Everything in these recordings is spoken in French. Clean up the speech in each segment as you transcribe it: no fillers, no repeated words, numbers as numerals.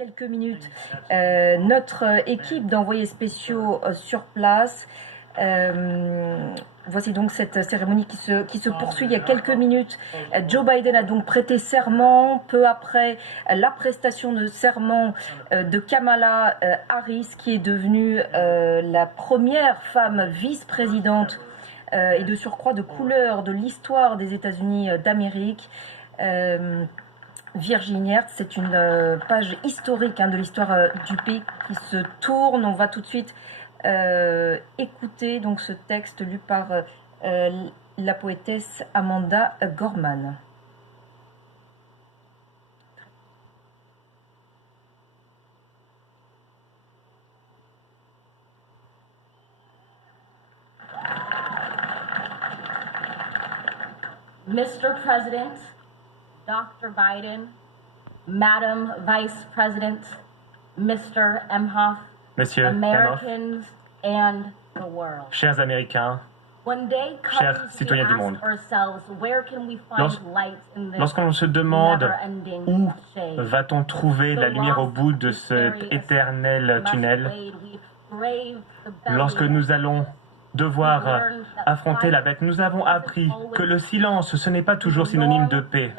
quelques minutes notre équipe d'envoyés spéciaux sur place. Voici donc cette cérémonie qui se poursuit il y a quelques minutes. Joe Biden a donc prêté serment. Peu après la prestation de serment de Kamala Harris, qui est devenue la première femme vice-présidente et de surcroît de couleur de l'histoire des États-Unis d'Amérique. Virginie Hertz, c'est une page historique de l'histoire du pays qui se tourne. On va tout de suite écouter donc ce texte lu par la poétesse Amanda Gorman. Mr. President, Dr. Biden, Madam Vice President, Mr. Emhoff, Monsieur Emhoff, Americans and the world. chers Américains, chers citoyens du monde, lorsqu'on se demande où va-t-on trouver la lumière au bout de cet éternel tunnel, lorsque nous allons devoir affronter la bête, nous avons appris que le silence, ce n'est pas toujours synonyme de paix.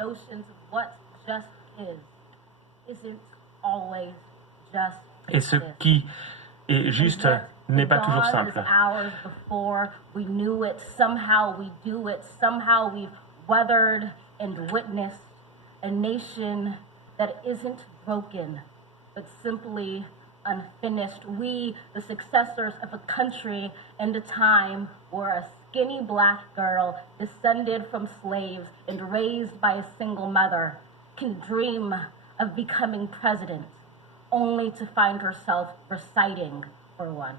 Et ce qui est juste n'est pas toujours simple. Unfinished. We, the successors of a country and a time where a skinny black girl descended from slaves and raised by a single mother can dream of becoming president only to find herself reciting for one.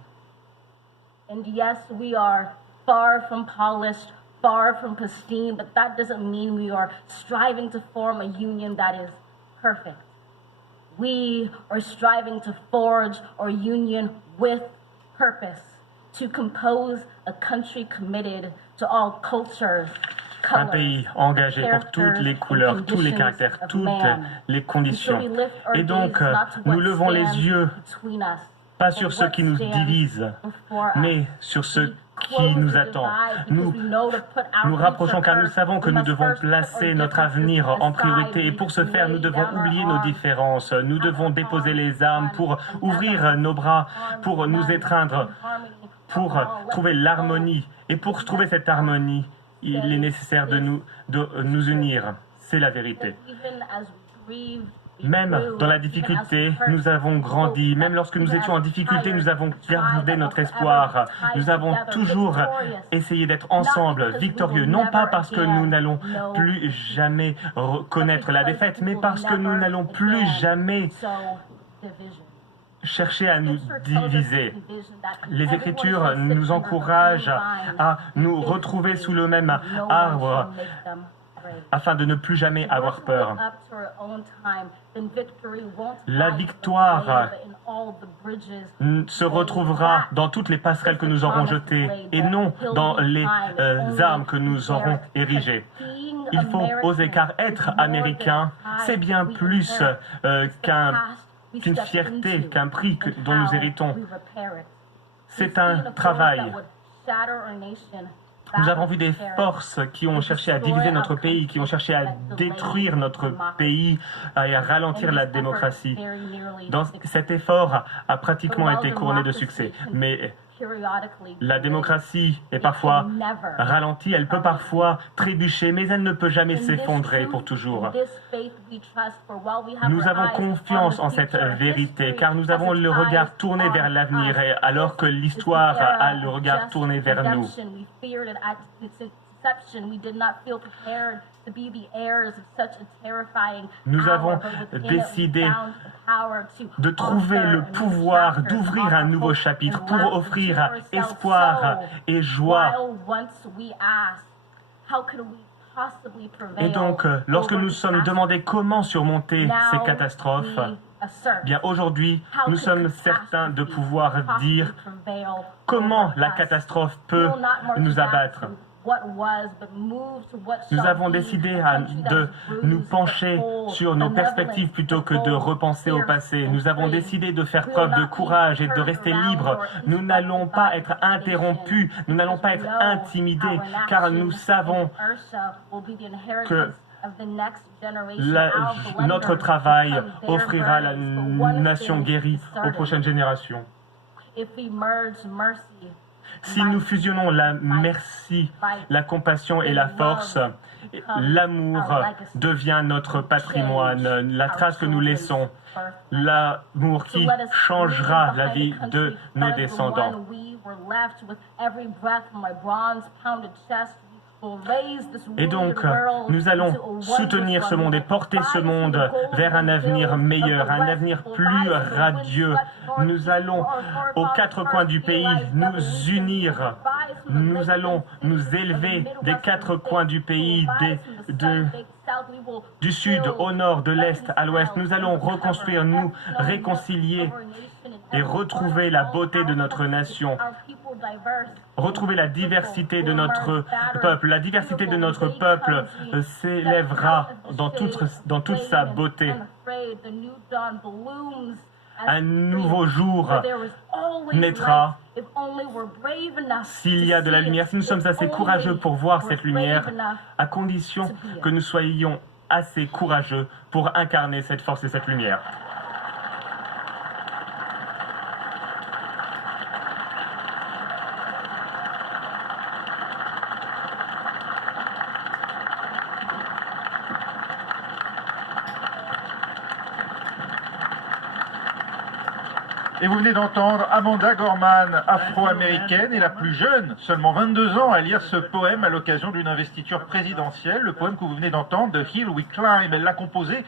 And yes, we are far from polished, far from pristine, but that doesn't mean we are striving to form a union that is perfect. We are striving to forge our union with purpose, to compose a country committed to all cultures, un pays engagé pour toutes les couleurs, tous les caractères, toutes les conditions. Et donc, nous levons les yeux, pas sur ce qui nous divise, mais sur ce qui nous attend. Nous nous rapprochons car nous savons que nous devons placer notre avenir en priorité et pour ce faire, nous devons oublier nos différences. Nous devons déposer les armes pour ouvrir nos bras, pour nous étreindre, pour trouver l'harmonie. Et pour trouver cette harmonie, il est nécessaire de nous unir. C'est la vérité. Même dans la difficulté, nous avons grandi. Même lorsque nous étions en difficulté, nous avons gardé notre espoir. Nous avons toujours essayé d'être ensemble, victorieux. Non pas parce que nous n'allons plus jamais connaître la défaite, mais parce que nous n'allons plus jamais chercher à nous diviser. Les Écritures nous encouragent à nous retrouver sous le même arbre afin de ne plus jamais avoir peur. La victoire se retrouvera dans toutes les passerelles que nous aurons jetées et non dans les armes que nous aurons érigées. Il faut oser car être américain, c'est bien plus qu'une fierté, qu'un prix dont nous héritons. C'est un travail. Nous avons vu des forces qui ont cherché à diviser notre pays, qui ont cherché à détruire notre pays et à ralentir la démocratie. Cet effort a pratiquement été couronné de succès. Mais la démocratie est parfois ralentie, elle peut parfois trébucher, mais elle ne peut jamais s'effondrer pour toujours. Nous avons confiance en cette vérité, car nous avons le regard tourné vers l'avenir, alors que l'histoire a le regard tourné vers nous. Nous avons décidé de trouver le pouvoir d'ouvrir un nouveau chapitre pour offrir espoir et joie. Et donc, lorsque nous sommes demandés comment surmonter ces catastrophes, bien aujourd'hui, nous sommes certains de pouvoir dire comment la catastrophe peut nous abattre. Nous avons décidé de nous pencher sur nos perspectives plutôt que de repenser au passé. Nous avons décidé de faire preuve de courage et de rester libres. Nous n'allons pas être interrompus, nous n'allons pas être intimidés, car nous savons que notre travail offrira la nation guérie aux prochaines générations. Si nous fusionnons la merci, la compassion et la force, l'amour devient notre patrimoine, la trace que nous laissons, l'amour qui changera la vie de nos descendants. Et donc, nous allons soutenir ce monde et porter ce monde vers un avenir meilleur, un avenir plus radieux. Nous allons, aux quatre coins du pays, nous unir. Nous allons nous élever des quatre coins du pays, du sud au nord, de l'est à l'ouest. Nous allons reconstruire, nous réconcilier et retrouver la beauté de notre nation, retrouver la diversité de notre peuple. La diversité de notre peuple s'élèvera dans toute sa beauté. Un nouveau jour naîtra s'il y a de la lumière, si nous sommes assez courageux pour voir cette lumière, à condition que nous soyons assez courageux pour incarner cette force et cette lumière. Et vous venez d'entendre Amanda Gorman, afro-américaine et la plus jeune, seulement 22 ans, à lire ce poème à l'occasion d'une investiture présidentielle. Le poème que vous venez d'entendre, The Hill We Climb, elle l'a composé